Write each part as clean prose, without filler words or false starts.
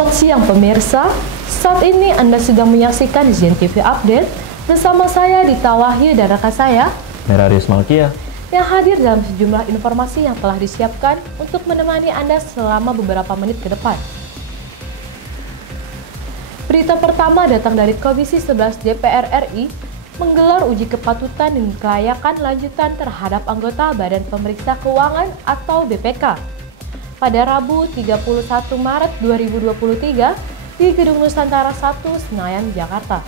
Selamat siang pemirsa, saat ini Anda sedang menyaksikan Zen TV Update bersama saya Dita Wahyu dan rekan saya Merarius Malkia yang hadir dalam sejumlah informasi yang telah disiapkan untuk menemani Anda selama beberapa menit ke depan. Berita pertama datang dari Komisi 11 DPR RI menggelar uji kepatutan dan kelayakan lanjutan terhadap anggota Badan Pemeriksa Keuangan atau BPK pada Rabu 31 Maret 2023 di Gedung Nusantara 1 Senayan, Jakarta.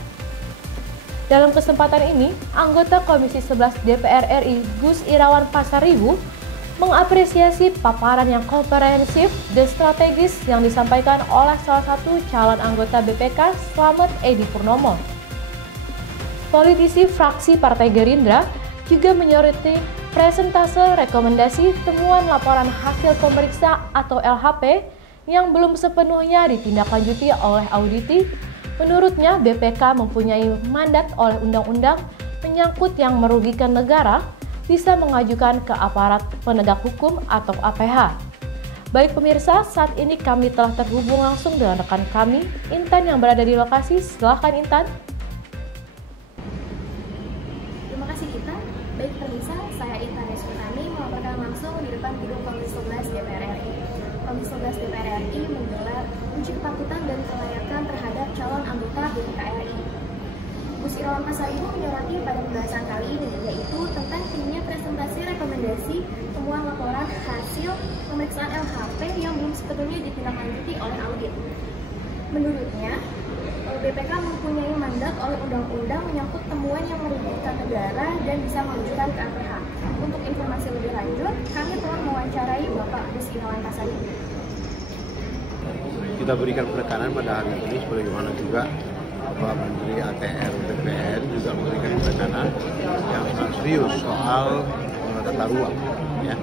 Dalam kesempatan ini, anggota Komisi 11 DPR RI Gus Irawan Pasaribu mengapresiasi paparan yang komprehensif dan strategis yang disampaikan oleh salah satu calon anggota BPK, Slamet Edi Purnomo. Politisi fraksi Partai Gerindra juga menyoroti presentase rekomendasi temuan laporan hasil pemeriksa atau LHP yang belum sepenuhnya ditindaklanjuti oleh auditi. Menurutnya, BPK mempunyai mandat oleh undang-undang menyangkut yang merugikan negara, bisa mengajukan ke aparat penegak hukum atau APH. Baik pemirsa, saat ini kami telah terhubung langsung dengan rekan kami, Intan yang berada di lokasi. Silakan Intan. Terima kasih Dita. Baik pemirsa, saya Intan Resutami melaporkan langsung di depan gedung Komisi 11 DPR RI. Komisi 11 DPR RI menggelar uji kepatutan dan kelayakan terhadap calon anggota BPK RI. Gus Irawan Pasaribu menyoroti pada pembahasan kali ini, yaitu tentang timnya presentasi rekomendasi temuan laporan hasil pemeriksaan LHP yang belum sepenuhnya ditindaklanjuti oleh audit. Menurutnya, BPK mempunyai mandat oleh undang-undang menyangkut temuan yang merugikan negara dan bisa mengajukan ke APH. Untuk informasi lebih lanjut, kami telah mewawancarai Bapak Gus Irawan Pasaribu. Kita berikan penekanan pada hari ini, sebagaimana juga Bapak Menteri ATR BPN juga memberikan penekanan yang sangat serius soal tata ruang, ya.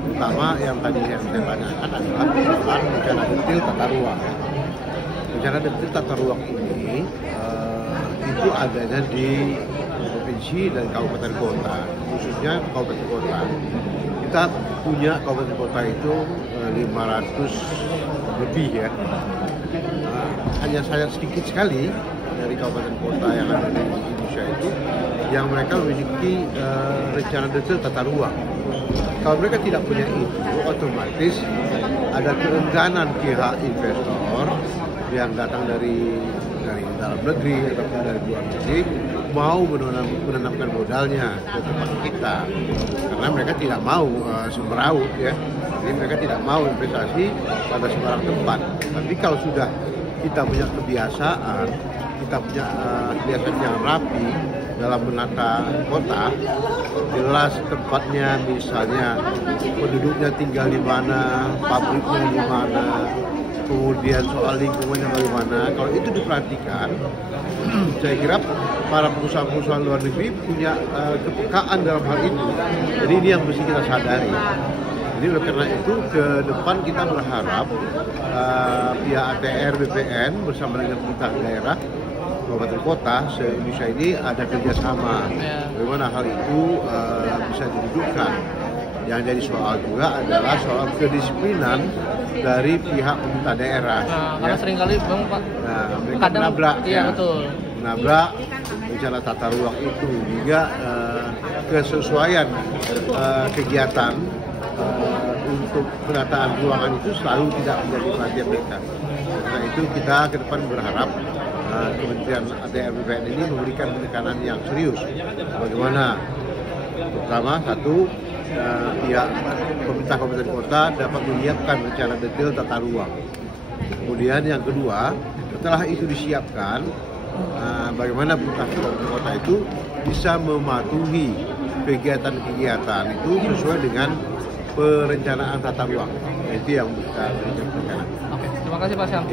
Terutama yang tadi yang saya tanyakan adalah tentang rencana detail tata ruang. Rencana detail tata ruang ini itu adanya di provinsi dan kabupaten kota, khususnya kabupaten kota. Kita punya kabupaten kota itu 500 lebih, ya. Hanya saya sedikit sekali dari kabupaten kota yang ada di Indonesia itu yang mereka memiliki rencana detail tata ruang. Kalau mereka tidak punya itu, otomatis ada keengganan pihak investor yang datang dari dalam negeri ataupun dari luar negeri mau menanamkan modalnya ke tempat kita, karena mereka tidak mau semeraut, ya. Jadi mereka tidak mau investasi pada sembarang tempat. Tapi kalau sudah kita punya kebiasaan, kita punya kebiasaan yang rapi dalam menata kota, jelas tempatnya, misalnya penduduknya tinggal di mana, pabriknya di mana, kemudian soal lingkungannya bagaimana. Kalau itu diperhatikan, saya kira para pengusaha-pengusaha luar negeri punya kepekaan dalam hal itu. Jadi ini yang mesti kita sadari. Jadi oleh karena itu ke depan kita berharap pihak ATR BPN bersama dengan pemerintah daerah, kabupaten kota se-Indonesia ini ada kerjasama. Bagaimana hal itu bisa didudukkan. Yang jadi soal juga adalah soal kedisiplinan dari pihak pemerintah daerah. Karena seringkali Bang Pak, mereka menabrak, iya, betul. Menabrak rencana tata ruang itu hingga kesesuaian kegiatan untuk penataan ruangan itu selalu tidak menjadi perhatian mereka. Karena itu kita ke depan berharap Kementerian ATR BPN ini memberikan penekanan yang serius. Bagaimana? Pertama, satu, pihak pemerintah kabupaten kota dapat menyiapkan rencana detail tata ruang. Kemudian yang kedua, setelah itu disiapkan, bagaimana pemerintah kabupaten kota itu bisa mematuhi kegiatan-kegiatan itu sesuai dengan perencanaan tata ruang. Itu yang kita berikan penekanan. Oke, terima kasih Pak Syam.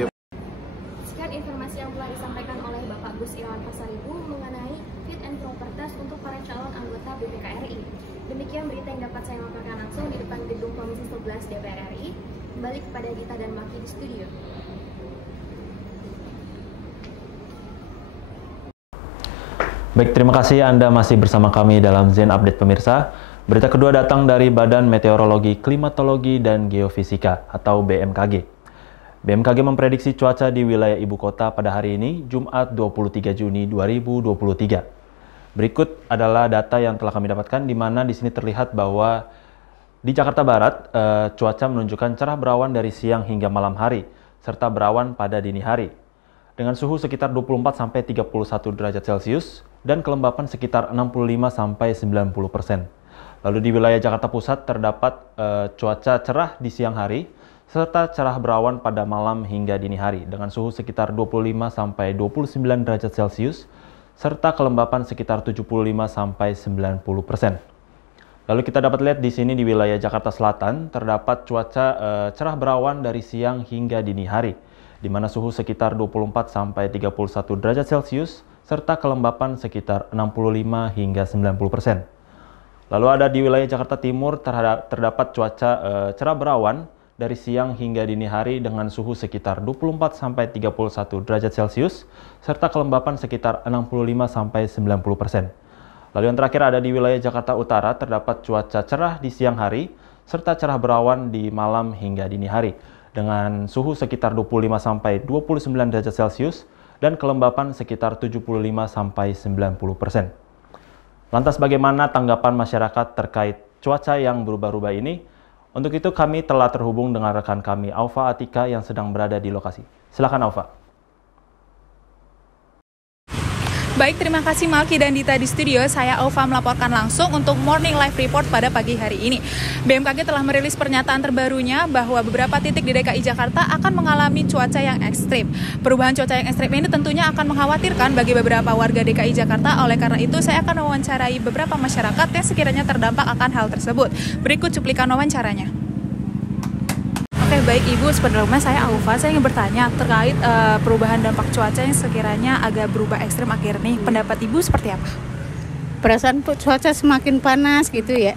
Sekian informasi yang telah disampaikan oleh Bapak Gus Irawan Pasaribu mengenai fit and proper test untuk para calon anggota BPK RI. Demikian berita yang dapat saya laporkan langsung di depan gedung Komisi 11 DPR RI. Kembali kepada Dita dan Maki di studio. Baik, terima kasih Anda masih bersama kami dalam Zen Update pemirsa. Berita kedua datang dari Badan Meteorologi, Klimatologi, dan Geofisika atau BMKG. BMKG memprediksi cuaca di wilayah ibu kota pada hari ini, Jumat 23 Juni 2023. Berikut adalah data yang telah kami dapatkan, di mana di sini terlihat bahwa di Jakarta Barat, cuaca menunjukkan cerah berawan dari siang hingga malam hari, serta berawan pada dini hari, dengan suhu sekitar 24-31 derajat Celcius dan kelembapan sekitar 65-90%. Lalu di wilayah Jakarta Pusat terdapat cuaca cerah di siang hari, serta cerah berawan pada malam hingga dini hari dengan suhu sekitar 25-29 derajat Celcius serta kelembapan sekitar 75-90%. Lalu kita dapat lihat di sini di wilayah Jakarta Selatan terdapat cuaca cerah berawan dari siang hingga dini hari, di mana suhu sekitar 24-31 derajat Celcius serta kelembapan sekitar 65 hingga 90%. Lalu ada di wilayah Jakarta Timur terdapat cuaca cerah berawan dari siang hingga dini hari dengan suhu sekitar 24-31 derajat Celcius serta kelembapan sekitar 65-90%. Lalu yang terakhir ada di wilayah Jakarta Utara terdapat cuaca cerah di siang hari serta cerah berawan di malam hingga dini hari dengan suhu sekitar 25-29 derajat Celcius dan kelembapan sekitar 75-90%. Lantas bagaimana tanggapan masyarakat terkait cuaca yang berubah-ubah ini? Untuk itu kami telah terhubung dengan rekan kami Aufa Atika yang sedang berada di lokasi. Silakan Aufa. Baik, terima kasih Malki dan Dita di studio. Saya Aufa melaporkan langsung untuk Morning Live Report pada pagi hari ini. BMKG telah merilis pernyataan terbarunya bahwa beberapa titik di DKI Jakarta akan mengalami cuaca yang ekstrim. Perubahan cuaca yang ekstrim ini tentunya akan mengkhawatirkan bagi beberapa warga DKI Jakarta. Oleh karena itu, saya akan mewawancarai beberapa masyarakat yang sekiranya terdampak akan hal tersebut. Berikut cuplikan wawancaranya. Oke, baik Ibu, sebelumnya saya Aufa, saya ingin bertanya terkait perubahan dampak cuaca yang sekiranya agak berubah ekstrim akhir ini. Pendapat Ibu seperti apa? Perasaan cuaca semakin panas gitu ya.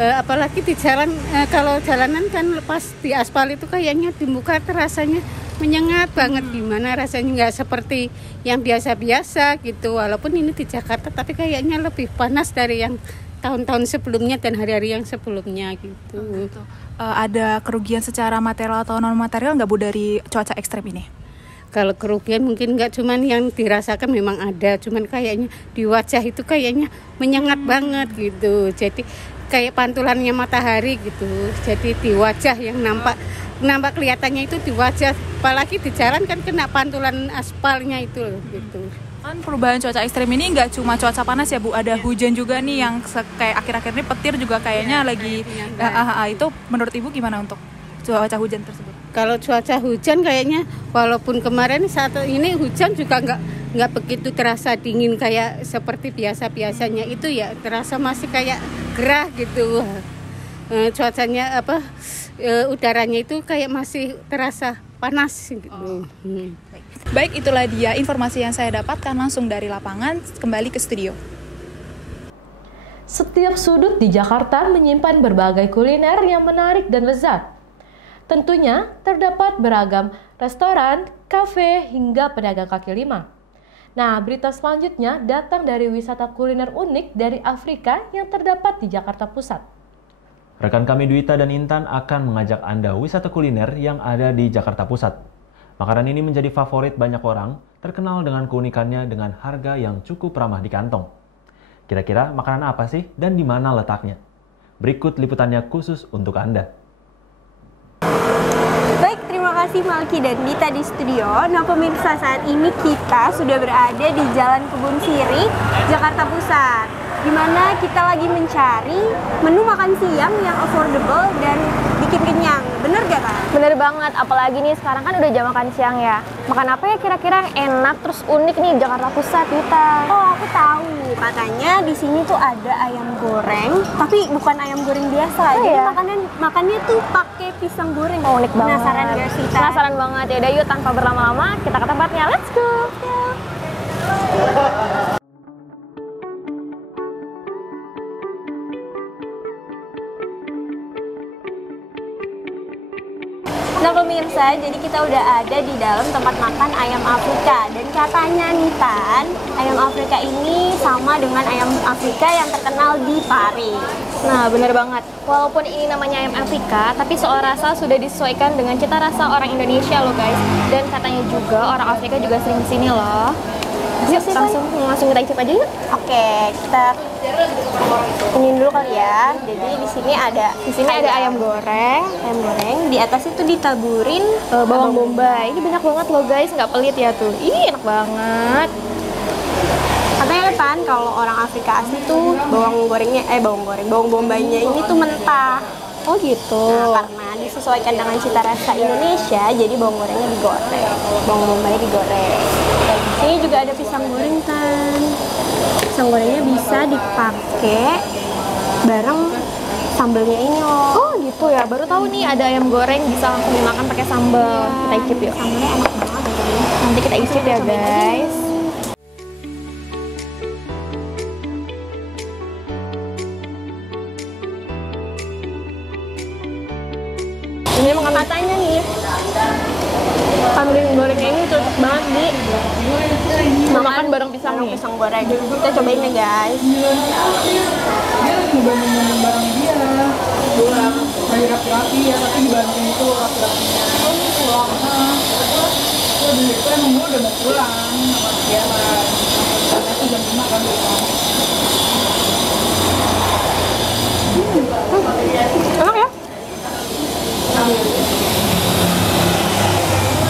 Apalagi di jalan, kalau jalanan kan lepas di aspal itu kayaknya di muka terasanya menyengat banget. Gimana rasanya, nggak seperti yang biasa-biasa gitu. Walaupun ini di Jakarta, tapi kayaknya lebih panas dari yang tahun-tahun sebelumnya dan hari-hari yang sebelumnya gitu. Ada kerugian secara material atau non material nggak Bu dari cuaca ekstrem ini? Kalau kerugian mungkin nggak, cuman yang dirasakan memang ada, cuman kayaknya di wajah itu kayaknya menyengat banget gitu. Jadi kayak pantulannya matahari gitu. Jadi di wajah yang nampak kelihatannya itu di wajah, apalagi di jalan kan kena pantulan aspalnya itu gitu. Kan perubahan cuaca ekstrem ini nggak cuma cuaca panas ya Bu, ada hujan juga nih yang kayak akhir-akhir ini petir juga kayaknya lagi itu menurut Ibu gimana untuk cuaca hujan tersebut? Kalau cuaca hujan kayaknya walaupun kemarin saat ini hujan juga nggak begitu terasa dingin kayak seperti biasa-biasanya itu ya, terasa masih kayak gerah gitu. Cuacanya udaranya itu kayak masih terasa panas gitu. Baik, itulah dia informasi yang saya dapatkan langsung dari lapangan. Kembali ke studio. Setiap sudut di Jakarta menyimpan berbagai kuliner yang menarik dan lezat. Tentunya terdapat beragam restoran, kafe, hingga pedagang kaki lima. Nah, berita selanjutnya datang dari wisata kuliner unik dari Afrika yang terdapat di Jakarta Pusat. Rekan kami Dwita dan Intan akan mengajak Anda wisata kuliner yang ada di Jakarta Pusat. Makanan ini menjadi favorit banyak orang, terkenal dengan keunikannya dengan harga yang cukup ramah di kantong. Kira-kira makanan apa sih dan di mana letaknya? Berikut liputannya khusus untuk Anda. Baik, terima kasih Malki dan Dita di studio. Nah pemirsa, saat ini kita sudah berada di Jalan Kebun Siri, Jakarta Pusat, di mana kita lagi mencari menu makan siang yang affordable dan bikin kenyang. Bener gak Kak? Bener banget, apalagi nih sekarang kan udah jam makan siang ya. Makan apa ya kira-kira yang enak terus unik nih di Jakarta Pusat, Dita? Oh, aku tahu. Katanya di sini tuh ada ayam goreng, tapi bukan ayam goreng biasa. Jadi ya? makannya tuh pakai pisang goreng. Oh, unik banget. Penasaran gak sih, Kak? Penasaran banget. Ya udah yuk, tanpa berlama-lama kita ke tempatnya. Let's go. Nah pemirsa, jadi kita udah ada di dalam tempat makan ayam Afrika. Dan katanya nih Tan, ayam Afrika ini sama dengan ayam Afrika yang terkenal di Paris. Nah, bener banget. Walaupun ini namanya ayam Afrika, tapi soal rasa sudah disesuaikan dengan cita rasa orang Indonesia loh guys. Dan katanya juga orang Afrika juga sering kesini loh. Yuk, langsung kita icip aja yuk. Oke, kita ini dulu kali ya. Jadi di sini ada ayam goreng. ayam goreng. Di atas itu ditaburin Bawang bombay. Ini banyak banget loh guys, nggak pelit ya tuh. Ih, enak banget. Katanya kan kalau orang Afrika asli tuh bawang bombaynya ini tuh mentah. Oh gitu. Nah, karena disesuaikan dengan cita rasa Indonesia, jadi bawang gorengnya digoreng, bawang bombaynya digoreng. Dan di sini juga ada pisang goreng Tan. Pisang gorengnya bisa dipakai bareng sambelnya ini loh. Oh gitu ya, baru tahu nih ada ayam goreng bisa langsung dimakan pakai sambal. Kita icip yuk. Sambelnya enak banget. Nanti kita icip ya guys. Ini emang katanya nih, kambing gorengnya ini cocok banget di Makan bareng pisang nih. pisang goreng. Kita cobain ya guys. Enak ya?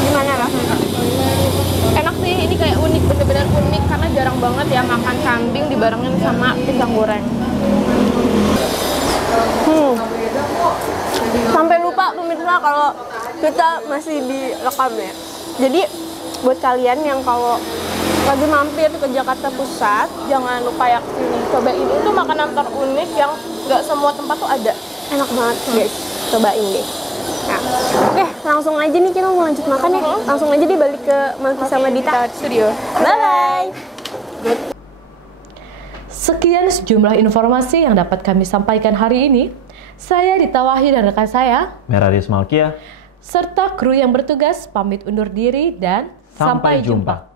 Gimana rasanya? Enak sih, ini kayak unik, bener-bener unik karena jarang banget ya makan kambing dibarengin sama pisang goreng. Sampai lupa pemirsa kalau kita masih direkam ya. Jadi buat kalian yang kalau lagi mampir ke Jakarta Pusat, jangan lupa ya kesini. Cobain itu makanan terunik yang nggak semua tempat tuh ada. Enak banget guys, cobain deh. Nah, oke, langsung aja nih kita mau lanjut makan ya. Langsung aja deh balik ke Malki sama Dita studio. Bye. Sekian sejumlah informasi yang dapat kami sampaikan hari ini. Saya Dita Wahyu dan rekan saya, Merarius Malkia. serta kru yang bertugas pamit undur diri dan Sampai jumpa.